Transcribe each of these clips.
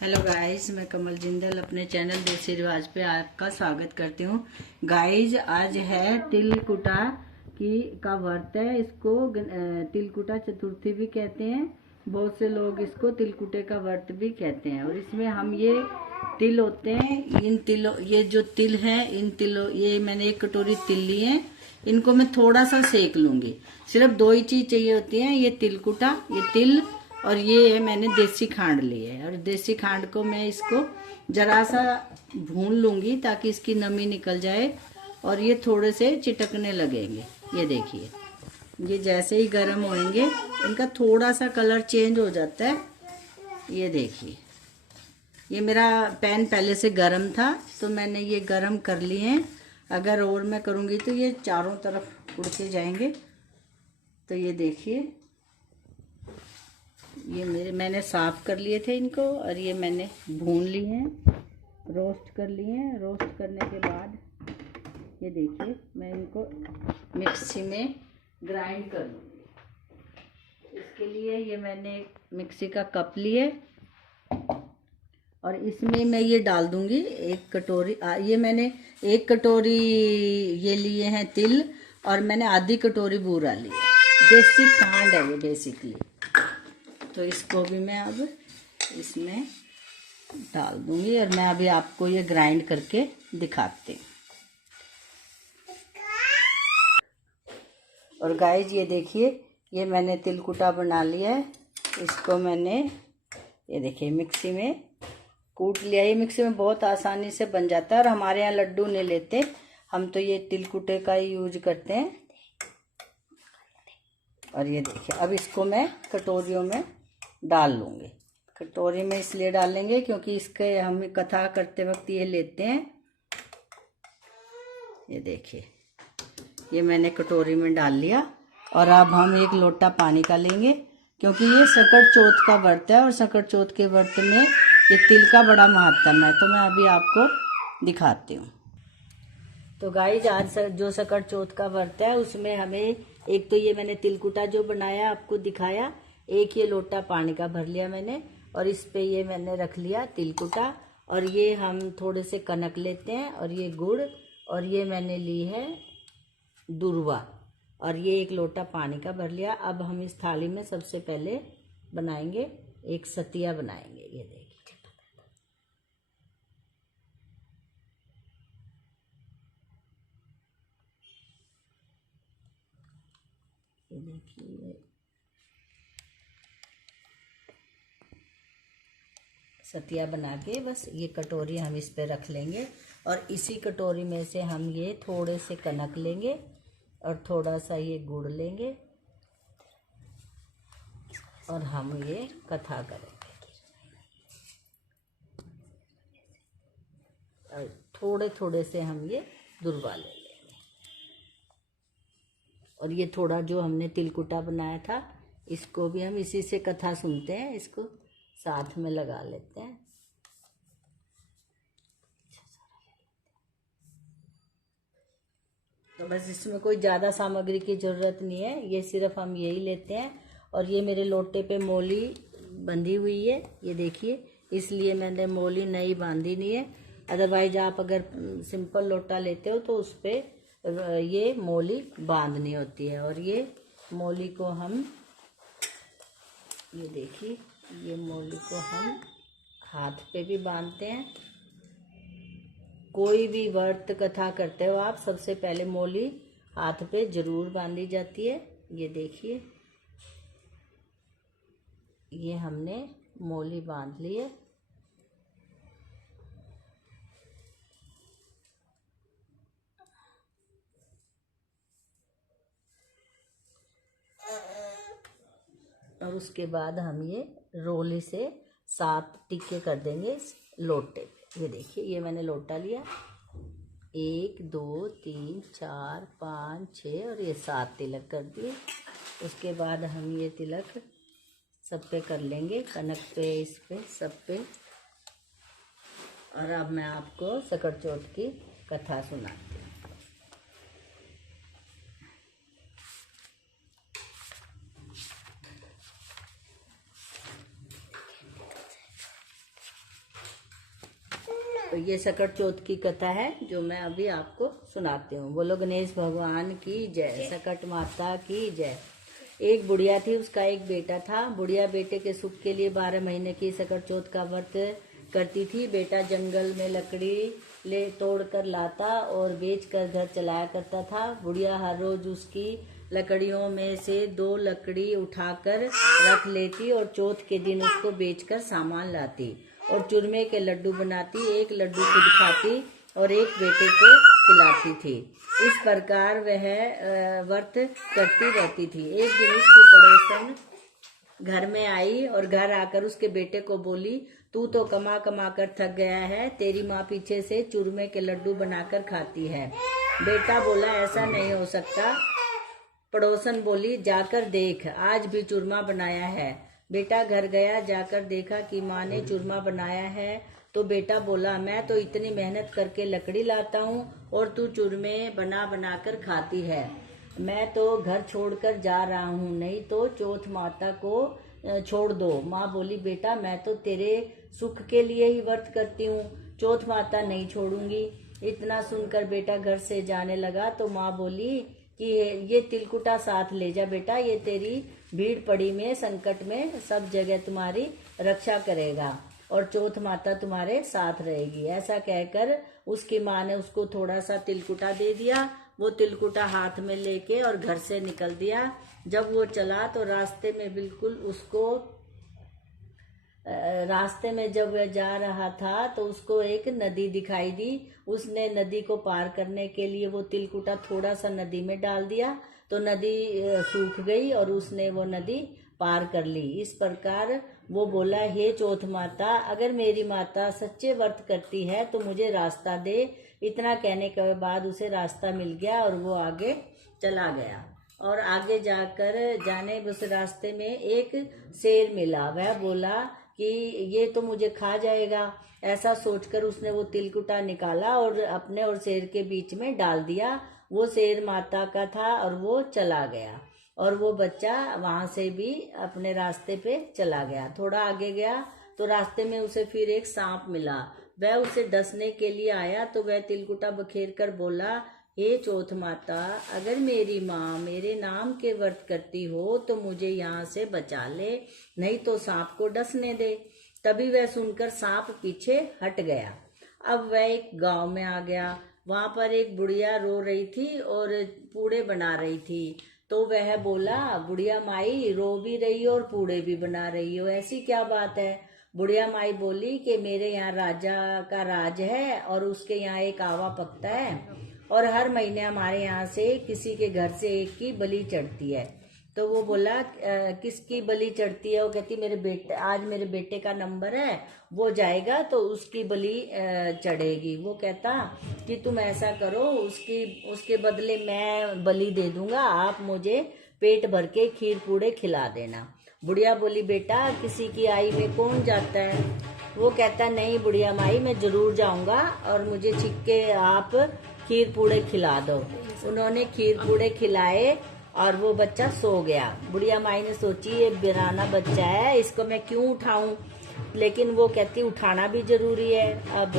Hello guys, मैं कमल जिंदल अपने channel देसी रिवाज पे आपका स्वागत करती हूँ। गाइस, आज है तिलकुटा का व्रत है। इसको तिलकुटा चतुर्थी भी कहते हैं। बहुत से लोग इसको तिलकुटे का व्रत भी कहते हैं। और इसमें हम ये तिल होते हैं, इन तिलों, ये जो तिल है, इन तिलों, ये मैंने 1 कटोरी तिल लिए हैं। इनको मैं थोड़ा सा सेक लूंगी। सिर्फ 2 ही चीज चाहिए होती है, ये तिलकुटा, ये तिल, और ये है मैंने देसी खांड ली है। और देसी खांड को मैं इसको जरा सा भून लूंगी ताकि इसकी नमी निकल जाए और ये थोड़े से चिटकने लगेंगे। ये देखिए, ये जैसे ही गर्म होंगे इनका थोड़ा सा कलर चेंज हो जाता है। ये देखिए, ये मेरा पैन पहले से गर्म था तो मैंने ये गर्म कर लिए हैं। अगर और मैं करूँगी तो ये चारों तरफ उड़ते जाएंगे। तो ये देखिए, ये मैंने साफ कर लिए थे इनको और ये मैंने भून लिए हैं, रोस्ट कर लिए हैं। रोस्ट करने के बाद ये देखिए, मैं इनको मिक्सी में ग्राइंड कर लूँगी। इसके लिए ये मैंने मिक्सी का कप लिए और इसमें मैं ये डाल दूँगी 1 कटोरी। ये मैंने 1 कटोरी ये लिए हैं तिल और मैंने आधी कटोरी बूरा लिया। देसी खांड है ये बेसिकली। तो इसको भी मैं अब इसमें डाल दूंगी और मैं अभी आपको ये ग्राइंड करके दिखाती हूँ। और गाइस, ये देखिए, ये मैंने तिलकुटा बना लिया है। इसको मैंने, ये देखिए, मिक्सी में कूट लिया। ये मिक्सी में बहुत आसानी से बन जाता है और हमारे यहाँ लड्डू नहीं लेते, हम तो ये तिलकुटे का ही यूज करते हैं। और ये देखिए, अब इसको मैं कटोरियों में डाल लूँगी। कटोरी में इसलिए डालेंगे क्योंकि इसके हम कथा करते वक्त ये लेते हैं। ये देखिए, ये मैंने कटोरी में डाल लिया और अब हम 1 लोटा पानी का लेंगे क्योंकि ये सकट चौथ का व्रत है और सकट चौथ के व्रत में ये तिल का बड़ा महत्व है। तो मैं अभी आपको दिखाती हूँ। तो गाइस, आज जो सकट चौथ का व्रत है उसमें हमें, एक तो ये मैंने तिलकुटा जो बनाया आपको दिखाया, 1 ये लोटा पानी का भर लिया मैंने और इस पे ये मैंने रख लिया तिलकुटा। और ये हम थोड़े से कनक लेते हैं और ये गुड़, और ये मैंने ली है दुर्वा, और ये 1 लोटा पानी का भर लिया। अब हम इस थाली में सबसे पहले बनाएंगे, एक सतिया बनाएंगे। ये देखिए, ये देखिए, सतिया बना के बस ये कटोरी हम इस पे रख लेंगे और इसी कटोरी में से हम ये थोड़े से कनक लेंगे और थोड़ा सा ये गुड़ लेंगे और हम ये कथा करेंगे। और थोड़े थोड़े से हम ये दुर्वा ले लेंगे। और ये थोड़ा जो हमने तिलकुटा बनाया था इसको भी हम इसी से कथा सुनते हैं, इसको साथ में लगा लेते हैं। तो बस इसमें कोई ज़्यादा सामग्री की ज़रूरत नहीं है, ये सिर्फ हम यही लेते हैं। और ये मेरे लोटे पे मोली बंधी हुई है, ये देखिए, इसलिए मैंने मोली नई बांधी नहीं है। अदरवाइज आप अगर सिंपल लोटा लेते हो तो उस पर ये मोली बांधनी होती है। और ये मोली को हम, ये देखिए, ये मोली को हम हाथ पे भी बांधते हैं। कोई भी व्रत कथा करते हो आप, सबसे पहले मोली हाथ पे जरूर बांधी जाती है। ये देखिए, ये हमने मोली बांध ली है। और उसके बाद हम ये रोली से 7 टिक्के कर देंगे इस लोटे पे। ये देखिए, ये मैंने लोटा लिया, 1 2 3 4 5 6 और ये 7 तिलक कर दिए। उसके बाद हम ये तिलक सब पे कर लेंगे, कनक पे, इस पे, सब पे। और अब मैं आपको सकट चौथ की कथा सुनाती हूँ। तो ये सकट चौथ की कथा है जो मैं अभी आपको सुनाती हूँ। बोलो गणेश भगवान की जय, सकट माता की जय। एक बुढ़िया थी, उसका एक बेटा था। बुढ़िया बेटे के सुख के लिए 12 महीने की सकट चौथ का व्रत करती थी। बेटा जंगल में लकड़ी ले तोड़ कर लाता और बेच कर घर चलाया करता था। बुढ़िया हर रोज उसकी लकड़ियों में से 2 लकड़ी उठाकर रख लेती और चौथ के दिन उसको बेचकर सामान लाती और चूरमे के लड्डू बनाती। एक लड्डू खुद खाती और एक बेटे को खिलाती थी। इस प्रकार वह व्रत करती रहती थी। एक दिन उसकी पड़ोसन घर में आई और घर आकर उसके बेटे को बोली, तू तो कमा कमा कर थक गया है, तेरी माँ पीछे से चूरमे के लड्डू बनाकर खाती है। बेटा बोला, ऐसा नहीं हो सकता। पड़ोसन बोली, जाकर देख, आज भी चूरमा बनाया है। बेटा घर गया, जाकर देखा कि माँ ने चूरमा बनाया है। तो बेटा बोला, मैं तो इतनी मेहनत करके लकड़ी लाता हूँ और तू चूरमे बना बना कर खाती है। मैं तो घर छोड़कर जा रहा हूँ, नहीं तो चौथ माता को छोड़ दो। माँ बोली, बेटा मैं तो तेरे सुख के लिए ही व्रत करती हूँ, चौथ माता नहीं छोड़ूंगी। इतना सुनकर बेटा घर से जाने लगा तो माँ बोली कि ये तिलकुटा साथ ले जा बेटा, ये तेरी भीड़ पड़ी में संकट में सब जगह तुम्हारी रक्षा करेगा और चौथ माता तुम्हारे साथ रहेगी। ऐसा कहकर उसकी माँ ने उसको थोड़ा सा तिलकुटा दे दिया। वो तिलकुटा हाथ में लेके और घर से निकल दिया। जब वो चला तो रास्ते में जब वह जा रहा था तो उसको एक नदी दिखाई दी। उसने नदी को पार करने के लिए वो तिलकुटा थोड़ा सा नदी में डाल दिया तो नदी सूख गई और उसने वो नदी पार कर ली। इस प्रकार वो बोला, हे चौथ माता, अगर मेरी माता सच्चे व्रत करती है तो मुझे रास्ता दे। इतना कहने के बाद उसे रास्ता मिल गया और वो आगे चला गया। और आगे जाने उस रास्ते में एक शेर मिला। वह बोला कि ये तो मुझे खा जाएगा। ऐसा सोचकर उसने वो तिलकुटा निकाला और अपने और शेर के बीच में डाल दिया। वो शेर माता का था और वो चला गया और वो बच्चा वहां से भी अपने रास्ते पे चला गया। थोड़ा आगे गया तो रास्ते में उसे फिर एक सांप मिला। वह उसे डसने के लिए आया तो वह तिलकुटा बखेर कर बोला, हे चौथ माता, अगर मेरी माँ मेरे नाम के व्रत करती हो तो मुझे यहाँ से बचा ले, नहीं तो सांप को डसने दे। तभी वह सुनकर सांप पीछे हट गया। अब वह एक गांव में आ गया। वहां पर एक बुढ़िया रो रही थी और पूड़े बना रही थी। तो वह बोला, बुढ़िया माई रो भी रही हो और पूड़े भी बना रही हो, ऐसी क्या बात है? बुढ़िया माई बोली कि मेरे यहाँ राजा का राज है और उसके यहाँ एक आवा पकता है और हर महीने हमारे यहाँ से किसी के घर से एक की बलि चढ़ती है। तो वो बोला, किसकी बलि चढ़ती है? वो कहती, आज मेरे बेटे का नंबर है, वो जाएगा तो उसकी बलि चढ़ेगी। वो कहता कि तुम ऐसा करो, उसके बदले मैं बलि दे दूंगा, आप मुझे पेट भर के खीर पूड़े खिला देना। बुढ़िया बोली, बेटा किसी की आई में कौन जाता है? वो कहता, नहीं बुढ़िया माई, मैं जरूर जाऊंगा और मुझे छिक्के आप खीर पूड़े खिला दो। उन्होंने खीर पूड़े खिलाए और वो बच्चा सो गया। बुढ़िया माई ने सोची, ये बिराना बच्चा है, इसको मैं क्यों उठाऊं? लेकिन वो कहती, उठाना भी जरूरी है। अब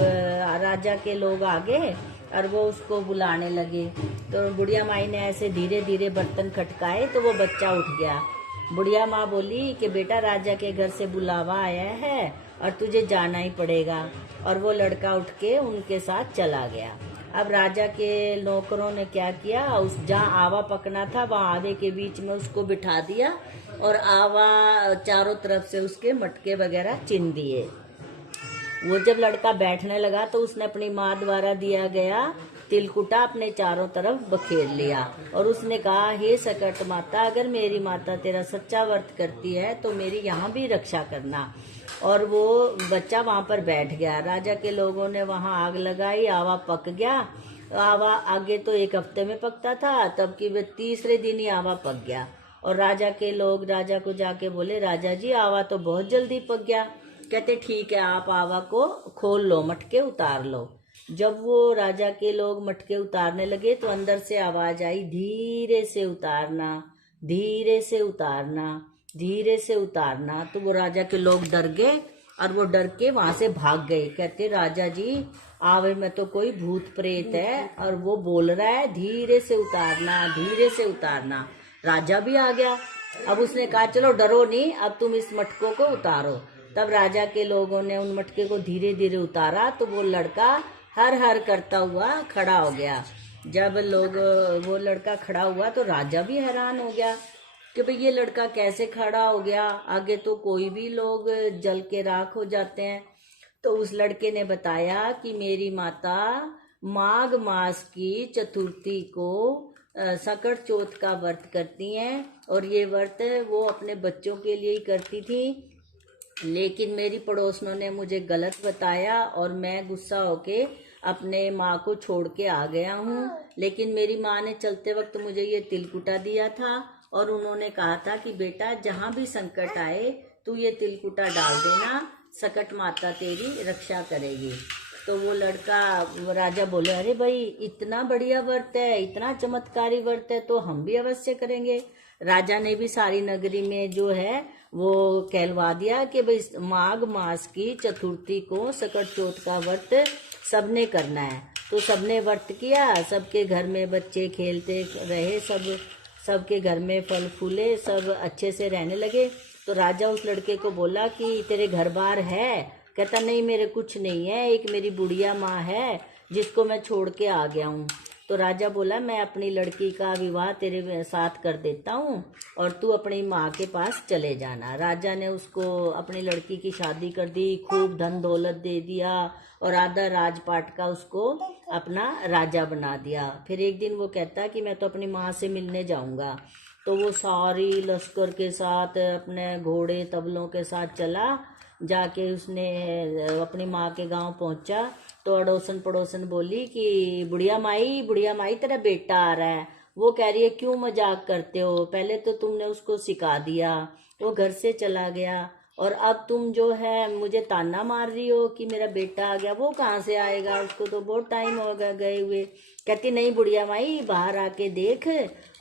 राजा के लोग आ गए और वो उसको बुलाने लगे। तो बुढ़िया माई ने ऐसे धीरे धीरे बर्तन खटकाए तो वो बच्चा उठ गया। बुढ़िया माँ बोली कि बेटा राजा के घर से बुलावा आया है और तुझे जाना ही पड़ेगा। और वो लड़का उठ के उनके साथ चला गया। अब राजा के नौकरों ने क्या किया, उस जहाँ आवा पकना था वहाँ आवे के बीच में उसको बिठा दिया और आवा चारों तरफ से उसके मटके वगैरह चिन दिए। वो जब लड़का बैठने लगा तो उसने अपनी माँ द्वारा दिया गया तिलकुटा अपने चारों तरफ बखेर लिया और उसने कहा, हे सकट माता, अगर मेरी माता तेरा सच्चा व्रत करती है तो मेरी यहाँ भी रक्षा करना। और वो बच्चा वहां पर बैठ गया। राजा के लोगों ने वहां आग लगाई, आवा पक गया। आवा आगे तो 1 हफ्ते में पकता था, तब कि वे 3रे दिन ही आवा पक गया। और राजा के लोग राजा को जाके बोले, राजा जी आवा तो बहुत जल्दी पक गया। कहते, ठीक है, आप आवा को खोल लो, मटके उतार लो। जब वो राजा के लोग मटके उतारने लगे तो अंदर से आवाज आई, धीरे से उतारना, धीरे से उतारना, धीरे से उतारना। तो वो राजा के लोग डर गए और वो डर के वहां से भाग गए। कहते राजा जी आवे में तो कोई भूत प्रेत है और वो बोल रहा है धीरे से उतारना, धीरे से उतारना। राजा भी आ गया। अब उसने कहा चलो डरो नहीं, अब तुम इस मटकों को उतारो। तब राजा के लोगों ने उन मटके को धीरे धीरे उतारा तो वो लड़का हर हर करता हुआ खड़ा हो गया। जब वो लड़का खड़ा हुआ तो राजा भी हैरान हो गया कि भाई ये लड़का कैसे खड़ा हो गया, आगे तो कोई भी लोग जल के राख हो जाते हैं। तो उस लड़के ने बताया कि मेरी माता माघ मास की चतुर्थी को सकट चौथ का व्रत करती हैं और ये व्रत वो अपने बच्चों के लिए ही करती थी, लेकिन मेरी पड़ोसनों ने मुझे गलत बताया और मैं गुस्सा होके अपने माँ को छोड़ के आ गया हूँ। लेकिन मेरी माँ ने चलते वक्त मुझे ये तिलकुटा दिया था और उन्होंने कहा था कि बेटा जहाँ भी संकट आए तू ये तिलकुटा डाल देना, सकट माता तेरी रक्षा करेगी। तो वो राजा बोले अरे भाई इतना बढ़िया व्रत है, इतना चमत्कारी व्रत है तो हम भी अवश्य करेंगे। राजा ने भी सारी नगरी में जो है वो कहलवा दिया कि भाई माघ मास की चतुर्थी को सकट चौथ का व्रत सबने करना है। तो सबने व्रत किया, सबके घर में बच्चे खेलते रहे, सबके घर में फल फूले, सब अच्छे से रहने लगे। तो राजा उस लड़के को बोला कि तेरे घर बार है? कहता नहीं मेरे कुछ नहीं है, एक मेरी बुढ़िया माँ है जिसको मैं छोड़ के आ गया हूँ। तो राजा बोला मैं अपनी लड़की का विवाह तेरे साथ कर देता हूँ और तू अपनी माँ के पास चले जाना। राजा ने उसको अपनी लड़की की शादी कर दी, खूब धन दौलत दे दिया और आधा राजपाट का उसको अपना राजा बना दिया। फिर एक दिन वो कहता कि मैं तो अपनी माँ से मिलने जाऊँगा। तो वो सारी लश्कर के साथ अपने घोड़े तबलों के साथ चला। जाके उसने अपनी माँ के गांव पहुंचा तो अड़ोसन पड़ोसन बोली कि बुढ़िया माई तेरा बेटा आ रहा है। वो कह रही है क्यों मजाक करते हो, पहले तो तुमने उसको सिखा दिया, वो घर से चला गया और अब तुम जो है मुझे ताना मार रही हो कि मेरा बेटा आ गया। वो कहाँ से आएगा, उसको तो बहुत टाइम हो गया गए हुए। कहती नहीं बुढ़िया माई बाहर आके देख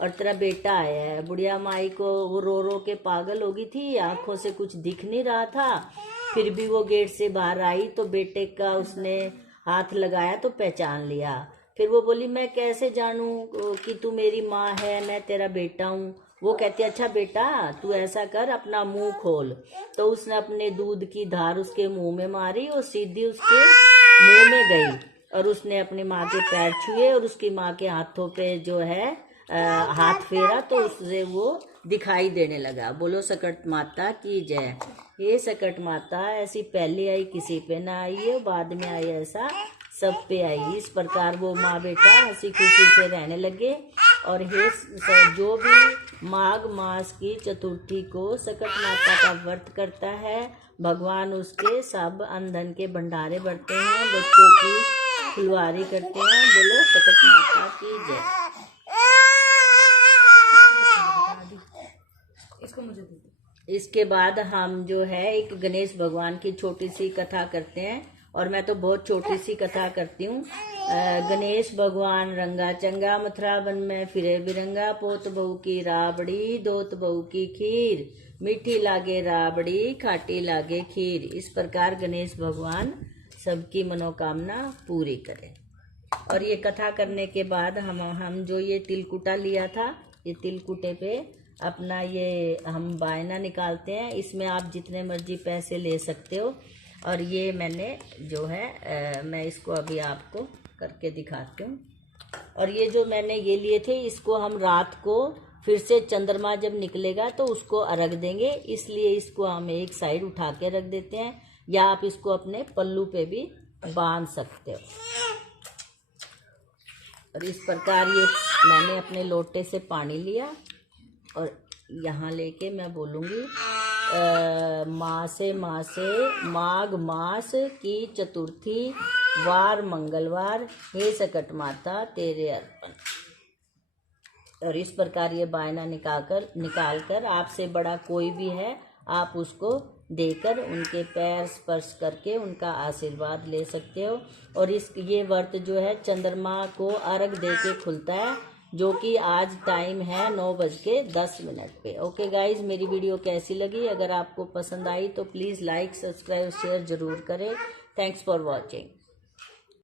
और तेरा बेटा आया है। बुढ़िया माई को वो रो रो के पागल हो गई थी, आंखों से कुछ दिख नहीं रहा था। फिर भी वो गेट से बाहर आई तो बेटे का उसने हाथ लगाया तो पहचान लिया। फिर वो बोली मैं कैसे जानूं कि तू मेरी माँ है, मैं तेरा बेटा हूँ। वो कहती अच्छा बेटा तू ऐसा कर अपना मुंह खोल। तो उसने अपने दूध की धार उसके मुंह में मारी और सीधी उसके मुंह में गई और उसने अपनी माँ के पैर छुए और उसकी माँ के हाथों पे जो है हाथ फेरा तो उससे वो दिखाई देने लगा। बोलो सकट माता की जय। ये सकट माता ऐसी पहले आई किसी पे ना आई है, बाद में आई ऐसा सब पे आई। इस प्रकार वो माँ बेटा हंसी खुशी से रहने लगे। और हे जो भी माघ मास की चतुर्थी को सकट माता का व्रत करता है भगवान उसके सब अनधन के भंडारे भरते हैं, बच्चों की फुलवारी करते हैं। बोलो सकट माता की जय। इसको मुझे दे दो। इसके बाद हम जो है एक गणेश भगवान की छोटी सी कथा करते हैं और मैं तो बहुत छोटी सी कथा करती हूँ। गणेश भगवान रंगा चंगा मथुरा वन में फिरे बिरंगा, पोत बहू की राबड़ी दोत बहू की खीर, मीठी लागे राबड़ी खाटी लागे खीर। इस प्रकार गणेश भगवान सबकी मनोकामना पूरी करें। और ये कथा करने के बाद हम जो ये तिलकुटा लिया था, ये तिलकुटे पे अपना ये हम बायना निकालते हैं। इसमें आप जितने मर्जी पैसे ले सकते हो। और ये मैंने जो है मैं इसको अभी आपको करके दिखाती हूँ। और ये जो मैंने ये लिए थे इसको हम रात को फिर से चंद्रमा जब निकलेगा तो उसको अर्घ देंगे, इसलिए इसको हम एक साइड उठा के रख देते हैं या आप इसको अपने पल्लू पे भी बांध सकते हो। और इस प्रकार ये मैंने अपने लोटे से पानी लिया और यहाँ लेके मैं बोलूँगी मासे माघ मास की चतुर्थी वार मंगलवार, हे सकट माता तेरे अर्पण। और इस प्रकार ये बायना निकाल कर आपसे बड़ा कोई भी है आप उसको देकर उनके पैर स्पर्श करके उनका आशीर्वाद ले सकते हो। और ये व्रत जो है चंद्रमा को अर्घ दे के खुलता है, जो कि आज टाइम है 9:10 पे। ओके गाइज, मेरी वीडियो कैसी लगी? अगर आपको पसंद आई तो प्लीज़ लाइक, सब्सक्राइब, शेयर जरूर करें। Thanks for watching.